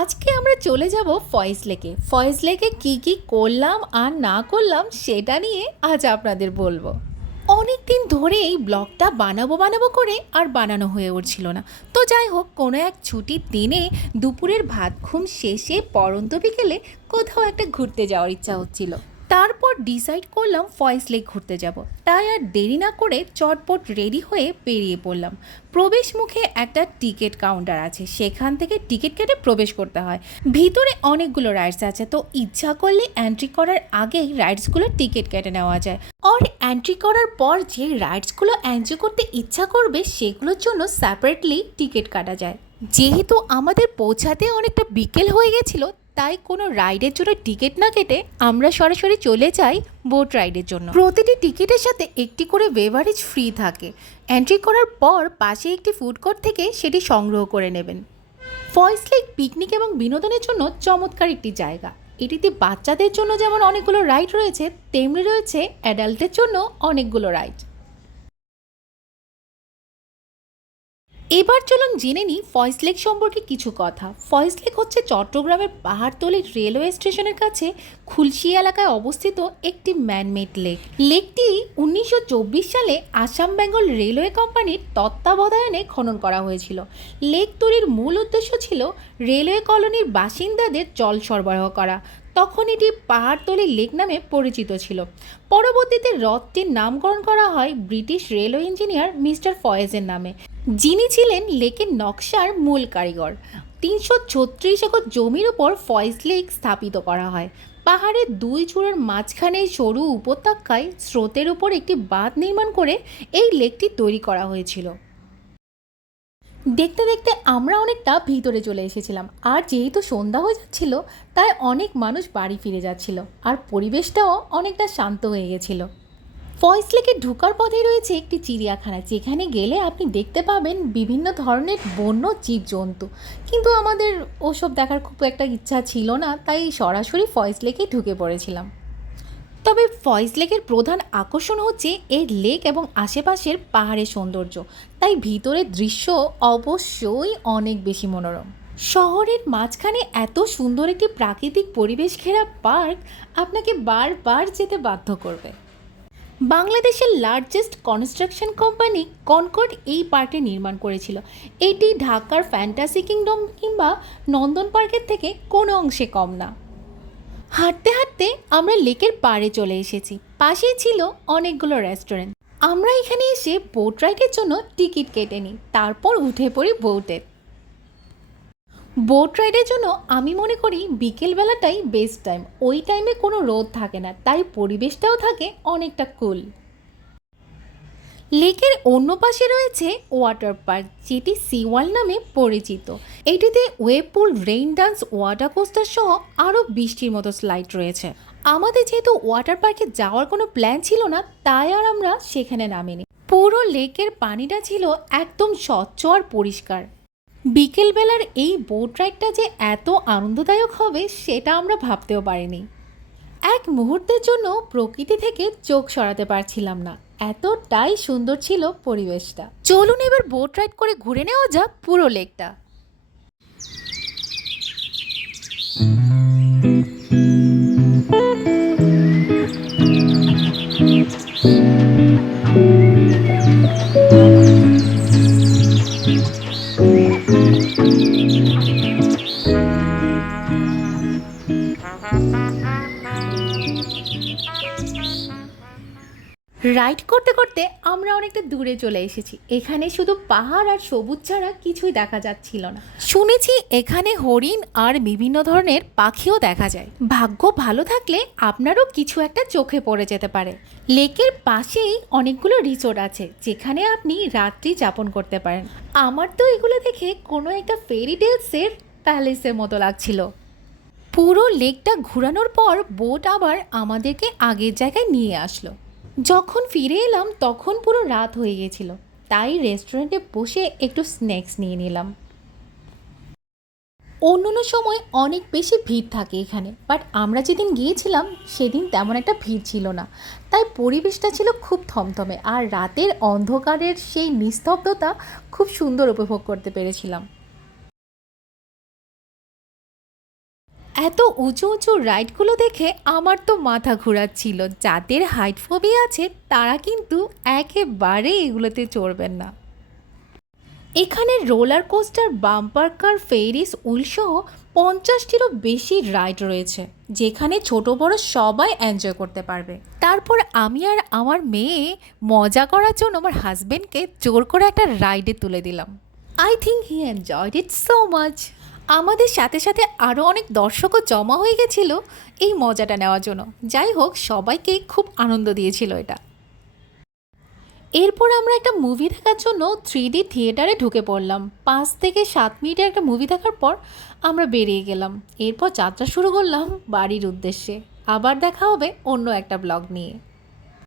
আজকে আমরা চলে যাব ফয়েজ লেকে। ফয়েজ লেকে কী করলাম আর না করলাম সেটা নিয়ে আজ আপনাদের বলবো। অনেক দিন ধরে এই ব্লগটা বানাবো করে আর বানানো হয়ে উঠছিল না। তো যাই হোক, কোনো এক ছুটির দিনে দুপুরের ভাত ঘুম শেষে পড়ন্ত বিকেলে কোথাও একটা ঘুরতে যাওয়ার ইচ্ছা হচ্ছিল। তারপর ডিসাইড করলাম ফয়েজ লেক ঘুরতে যাব। তাই আর দেরি না করে চটপট রেডি হয়ে বেরিয়ে পড়লাম। প্রবেশ মুখে একটা টিকিট কাউন্টার আছে, সেখান থেকে টিকিট কেটে প্রবেশ করতে হয়। ভিতরে অনেকগুলো রাইডস আছে, তো ইচ্ছা করলে এন্ট্রি করার আগেই রাইডসগুলোর টিকিট কেটে নেওয়া যায়। আর এন্ট্রি করার পর যে রাইডসগুলো এনজয় করতে ইচ্ছা করবে সেগুলোর জন্য সেপারেটলি টিকিট কাটা যায়। যেহেতু আমাদের পৌঁছাতে অনেকটা বিকেল হয়ে গেছিলো, তাই কোনো রাইডের জন্য টিকিট না কেটে আমরা সরাসরি চলে যাই বোট রাইডের জন্য। প্রতিটি টিকিটের সাথে একটি করে বেভারেজ ফ্রি থাকে। এন্ট্রি করার পর পাশে একটি ফুড কোর্ট থেকে সেটি সংগ্রহ করে নেবেন। ফয়েজ লেক পিকনিক এবং বিনোদনের জন্য চমৎকার একটি জায়গা। এটিতে বাচ্চাদের জন্য যেমন অনেকগুলো রাইড রয়েছে, তেমনি রয়েছে অ্যাডাল্টের জন্য অনেকগুলো রাইড। এবার চলুন জেনে নিই ফয়েজ লেক সম্পর্কে কিছু কথা। ফয়েজ লেক হচ্ছে চট্টগ্রামের পাহাড়তলি রেলওয়ে স্টেশনের কাছে খুলশি এলাকায় অবস্থিত একটি ম্যানমেড লেক। লেকটি 1924 সালে আসাম বেঙ্গল রেলওয়ে কোম্পানির তত্ত্বাবধানে খনন করা হয়েছিল। লেক তৈরির মূল উদ্দেশ্য ছিল রেলওয়ে কলোনির বাসিন্দাদের জল সরবরাহ করা। তখন এটি পাহাড়তলি লেক নামে পরিচিত ছিল। পরবর্তীতে হ্রদটির নামকরণ করা হয় ব্রিটিশ রেলওয়ে ইঞ্জিনিয়ার মিস্টার ফয়েজের নামে, যিনি ছিলেন লেকের নকশার মূল কারিগর। 336 একর জমির উপর ফয়েজ লেক স্থাপিত করা হয়। পাহাড়ের দুই চূড়ার মাঝখানে সরু উপত্যকায় স্রোতের উপর একটি বাঁধ নির্মাণ করে এই লেকটি তৈরি করা হয়েছিল। দেখতে দেখতে আমরা অনেকটা ভিতরে চলে এসেছিলাম, আর যেহেতু সন্ধ্যা হয়ে যাচ্ছিল তাই অনেক মানুষ বাড়ি ফিরে যাচ্ছিল, আর পরিবেশটাও অনেকটা শান্ত হয়ে গেছিল। ফয়েজ লেকে ঢোকার পথে রয়েছে একটি চিড়িয়াখানা, যেখানে গেলে আপনি দেখতে পাবেন বিভিন্ন ধরনের বন্য জীবজন্তু। কিন্তু আমাদের ওসব দেখার খুব একটা ইচ্ছা ছিল না, তাই সরাসরি ফয়েজ লেকে ঢুকে পড়েছিলাম। তবে ফয়েজ লেকের প্রধান আকর্ষণ হচ্ছে এর লেক এবং আশেপাশের পাহাড়ের সৌন্দর্য, তাই ভিতরের দৃশ্য অবশ্যই অনেক বেশি মনোরম। শহরের মাঝখানে এত সুন্দর একটি প্রাকৃতিক পরিবেশ ঘেরা পার্ক আপনাকে বারবার যেতে বাধ্য করবে। বাংলাদেশের লার্জেস্ট কনস্ট্রাকশন কোম্পানি কনকর্ড এই পার্কটি নির্মাণ করেছিল। এটি ঢাকার ফ্যান্টাসি কিংডম কিংবা নন্দন পার্কের থেকে কোনো অংশে কম না। হাঁটতে হাঁটতে আমরা লেকের পাড়ে চলে এসেছি। পাশেই ছিল অনেকগুলো রেস্টুরেন্ট। আমরা এখানে এসে বোট রাইডের জন্য টিকিট কেটে নিই, তারপর উঠে পড়ি বোটে। বোট রাইডের জন্য আমি মনে করি বিকেলবেলাটাই বেস্ট টাইম। ওই টাইমে কোনো রোদ থাকে না, তাই পরিবেশটাও থাকে অনেকটা কুল। লেকের অন্য পাশে রয়েছে ওয়াটার পার্ক, যেটি সি ওয়ার্ল্ড নামে পরিচিত। এটিতে ওয়েভ পুল, রেইন ডান্স, ওয়াটার কোস্টার সহ আরও 20টির মতো স্লাইড রয়েছে। আমাদের যেহেতু ওয়াটার পার্কে যাওয়ার কোনো প্ল্যান ছিল না, তাই আর আমরা সেখানে নামিনি। পুরো লেকের পানিটা ছিল একদম স্বচ্ছ আর পরিষ্কার। বিকেলবেলার এই বোট রাইডটা যে এত আনন্দদায়ক হবে সেটা আমরা ভাবতেও পারিনি। এক মুহূর্তের জন্য প্রকৃতি থেকে চোখ সরাতে পারছিলাম না, এতটাই সুন্দর ছিল পরিবেশটা। চলুন এবার বোট রাইড করে ঘুরে নেওয়া যাক পুরো লেকটা। রাইড করতে করতে আমরা অনেকটা দূরে চলে এসেছি। এখানে শুধু পাহাড় আর সবুজ ছাড়া কিছুই দেখা যাচ্ছিল না। শুনেছি এখানে হরিণ আর বিভিন্ন ধরনের পাখিও দেখা যায়। ভাগ্য ভালো থাকলে আপনারও কিছু একটা চোখে পড়ে যেতে পারে। লেকের পাশেই অনেকগুলো রিসোর্ট আছে, যেখানে আপনি রাত্রি যাপন করতে পারেন। আমার তো এগুলো দেখে কোনো একটা ফেরি টেলসের প্যালেসের মতো লাগছিল। পুরো লেকটা ঘোরানোর পর বোট আবার আমাদেরকে আগের জায়গায় নিয়ে আসলো। যখন ফিরে এলাম তখন পুরো রাত হয়ে গেছিল, তাই রেস্টুরেন্টে বসে একটু স্ন্যাক্স নিয়ে নিলাম। অন্য সময় অনেক বেশি ভিড় থাকে এখানে, বাট আমরা যেদিন গিয়েছিলাম সেদিন তেমন একটা ভিড় ছিল না, তাই পরিবেশটা ছিল খুব থমথমে, আর রাতের অন্ধকারের সেই নিস্তব্ধতা খুব সুন্দর উপভোগ করতে পেরেছিলাম। এত উঁচু উঁচু রাইডগুলো দেখে আমার তো মাথা ঘোরাচ্ছিল। যাদের হাইট ফোবিয়া আছে তারা কিন্তু একেবারে এগুলোতে চড়বেন না। এখানে roller coaster, bumper car, ferris উইলসহ 50টিরও বেশি রাইড রয়েছে, যেখানে ছোট বড় সবাই এনজয় করতে পারবে। তারপর আমি আর আমার মেয়ে মজা করার জন্য আমার হাজব্যান্ডকে জোর করে একটা রাইডে তুলে দিলাম। I think he enjoyed it so much. আমাদের সাথে সাথে আরও অনেক দর্শকও জমা হয়ে গেছিল এই মজাটা নেওয়ার জন্য। যাই হোক, সবাইকে খুব আনন্দ দিয়েছিল এটা। এরপর আমরা একটা মুভি দেখার জন্য 3D থিয়েটারে ঢুকে পড়লাম। 5 থেকে 7 মিনিটের একটা মুভি দেখার পর আমরা বেরিয়ে গেলাম। এরপর যাত্রা শুরু করলাম বাড়ির উদ্দেশ্যে। আবার দেখা হবে অন্য একটা ব্লগ নিয়ে।